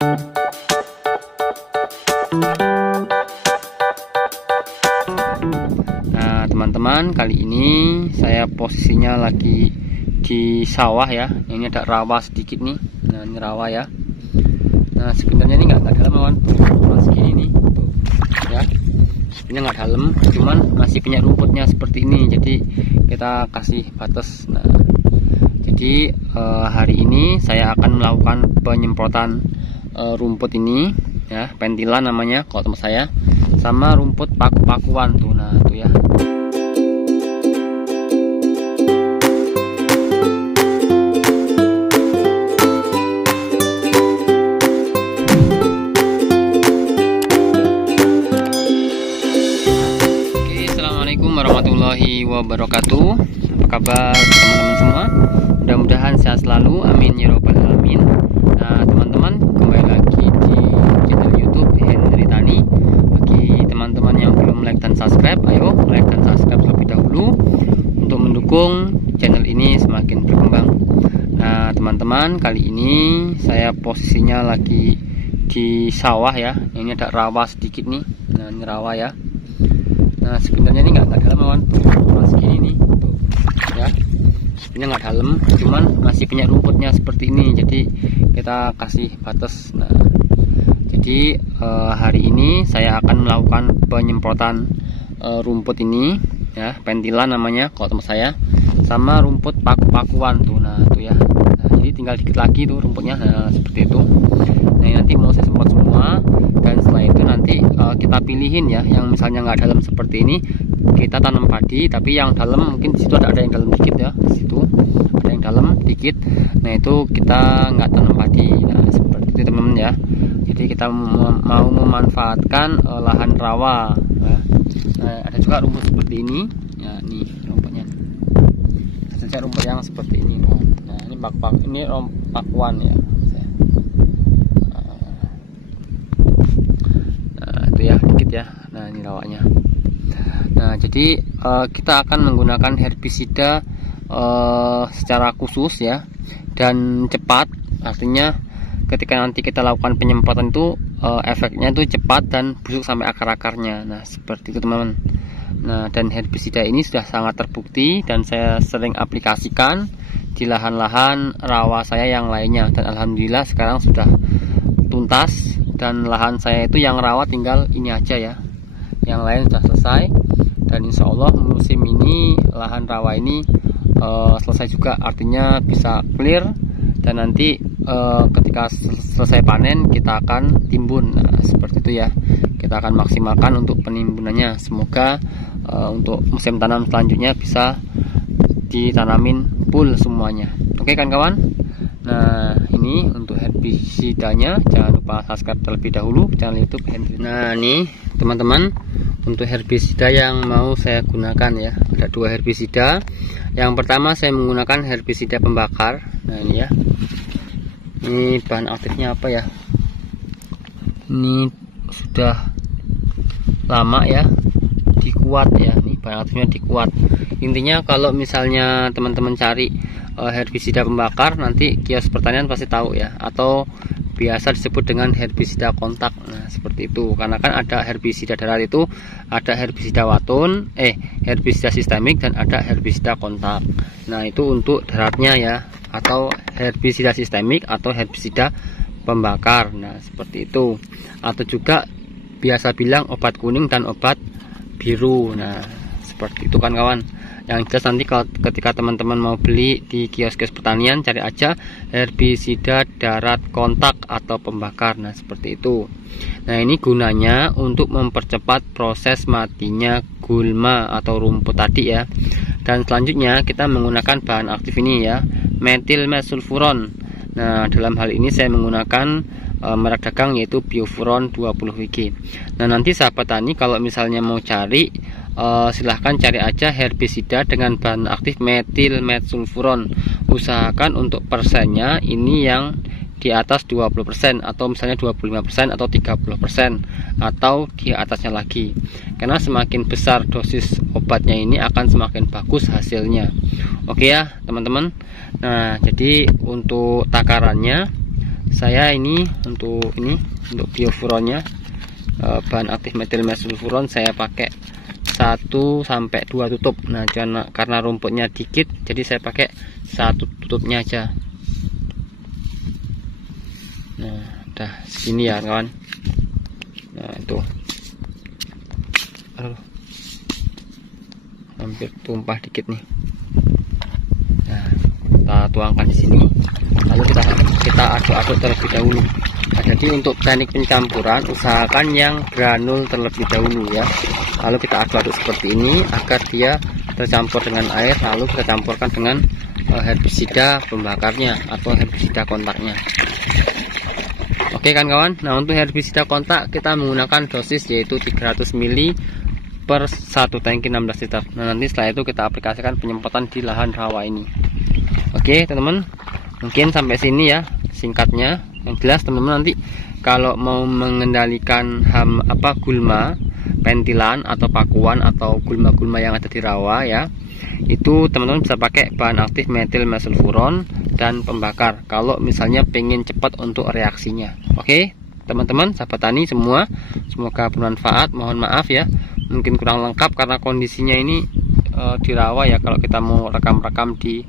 Nah teman-teman, kali ini saya posisinya lagi di sawah ya. Ini ada rawa sedikit nih. Nah ini rawa ya. Nah sebenarnya ini nggak dalam kawan, cuma segini nih tuh, ya. Sebenarnya nggak dalam, cuman masih punya rumputnya seperti ini. Jadi kita kasih batas. Nah jadi hari ini saya akan melakukan penyemprotan rumput ini ya, pentila namanya kalau tempat saya, sama rumput paku-pakuan tuh. Nah tuh ya. Oke, assalamualaikum warahmatullahi wabarakatuh. Apa kabar teman-teman semua? Mudah-mudahan sehat selalu, amin ya robbal alamin. Nah teman-teman, kembali lagi di channel YouTube Henry Tani. Bagi teman-teman yang belum like dan subscribe, ayo like dan subscribe terlebih dahulu untuk mendukung channel ini semakin berkembang. Nah teman-teman, kali ini saya posisinya lagi di sawah ya. Ini ada rawa sedikit nih. Nah ini rawa ya. Nah sebenarnya ini nggak dalam kawan, cuma segini nih tuh, ya. Sebenarnya nggak dalam, cuman masih punya rumputnya seperti ini. Jadi kita kasih batas. Nah jadi hari ini saya akan melakukan penyemprotan rumput ini ya, pentila namanya kalau tempat saya, sama rumput paku-pakuan tuh. Nah tuh ya. Nah, jadi tinggal dikit lagi tuh rumputnya. Nah seperti itu. Nah nanti mau saya semprot semua, dan setelah itu nanti kita pilihin ya, yang misalnya nggak dalam seperti ini kita tanam padi, tapi yang dalam mungkin di situ ada yang dalam dikit ya, di situ ada yang dalam dikit. Nah itu kita nggak tanam padi. Nah seperti itu teman-teman ya. Jadi kita mau memanfaatkan lahan rawa. Nah, ada juga rumput seperti ini ya, nih rumputnya. Ada rumput yang seperti ini. Nah ini ini pakuan ya. Nah itu ya dikit ya. Nah ini rawanya. Nah jadi kita akan menggunakan herbisida secara khusus ya, dan cepat. Artinya ketika nanti kita lakukan penyemprotan itu efeknya itu cepat dan busuk sampai akar-akarnya. Nah seperti itu teman-teman. Nah dan herbisida ini sudah sangat terbukti dan saya sering aplikasikan di lahan-lahan rawa saya yang lainnya, dan alhamdulillah sekarang sudah tuntas. Dan lahan saya itu yang rawa tinggal ini aja ya, yang lain sudah selesai. Dan insya Allah musim ini lahan rawa ini selesai juga, artinya bisa clear. Dan nanti ketika selesai panen kita akan timbun. Nah seperti itu ya, kita akan maksimalkan untuk penimbunannya. Semoga untuk musim tanam selanjutnya bisa ditanamin full semuanya. Oke kan kawan. Nah ini untuk herbisidanya, jangan lupa subscribe terlebih dahulu channel YouTube Henry. Nah ini teman-teman, untuk herbisida yang mau saya gunakan ya, ada dua herbisida. Yang pertama saya menggunakan herbisida pembakar. Nah ini ya, ini bahan aktifnya apa ya, ini sudah lama ya, dikuat ya, nih bahan aktifnya dikuat. Intinya kalau misalnya teman-teman cari herbisida pembakar, nanti kios pertanian pasti tahu ya, atau biasa disebut dengan herbisida kontak. Nah seperti itu, karena kan ada herbisida darat itu, ada herbisida waton, herbisida sistemik, dan ada herbisida kontak. Nah itu untuk daratnya ya, atau herbisida sistemik atau herbisida pembakar. Nah seperti itu, atau juga biasa bilang obat kuning dan obat biru. Nah seperti itu kan kawan. Yang jelas nanti kalau ketika teman-teman mau beli di kios-kios pertanian, cari aja herbisida darat kontak atau pembakar. Nah seperti itu. Nah ini gunanya untuk mempercepat proses matinya gulma atau rumput tadi ya. Dan selanjutnya kita menggunakan bahan aktif ini ya, metil mesulfuron. Nah dalam hal ini saya menggunakan merek dagang yaitu Biofuron 20 WG. Nah nanti sahabat tani kalau misalnya mau cari, silahkan cari aja herbisida dengan bahan aktif metil mesulfuron. Usahakan untuk persennya ini yang di atas 20%, atau misalnya 25% atau 30%, atau di atasnya lagi, karena semakin besar dosis obatnya ini akan semakin bagus hasilnya. Oke ya teman-teman. Nah jadi untuk takarannya saya ini untuk biofuronnya, bahan aktif metil mesulfuron saya pakai 1 sampai 2 tutup. Nah, karena rumputnya dikit, jadi saya pakai 1 tutupnya aja. Nah, udah segini ya kawan. Nah, itu hampir tumpah dikit nih. Nah, kita tuangkan di sini, lalu kita aduk-aduk terlebih dahulu. Nah, jadi untuk teknik pencampuran usahakan yang granul terlebih dahulu ya, lalu kita aduk-aduk seperti ini agar dia tercampur dengan air, lalu kita campurkan dengan herbisida pembakarnya atau herbisida kontaknya. Oke kan kawan. Nah, untuk herbisida kontak kita menggunakan dosis yaitu 300 ml per 1 tangki 16 liter. Nah, nanti setelah itu kita aplikasikan penyemprotan di lahan rawa ini. Oke teman-teman, mungkin sampai sini ya singkatnya. Yang jelas teman-teman, nanti kalau mau mengendalikan gulma, pentilan atau pakuan atau gulma-gulma yang ada di rawa ya, itu teman-teman bisa pakai bahan aktif metil mesulfuron dan pembakar kalau misalnya pengen cepat untuk reaksinya. Oke teman-teman, sahabat tani semua, semoga bermanfaat. Mohon maaf ya, mungkin kurang lengkap karena kondisinya ini di rawa ya. Kalau kita mau rekam-rekam di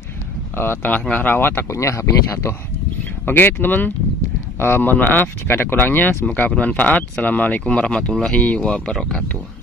tengah-tengah rawa, takutnya HP-nya jatuh. Oke teman-teman, mohon maaf jika ada kurangnya. Semoga bermanfaat. Assalamualaikum warahmatullahi wabarakatuh.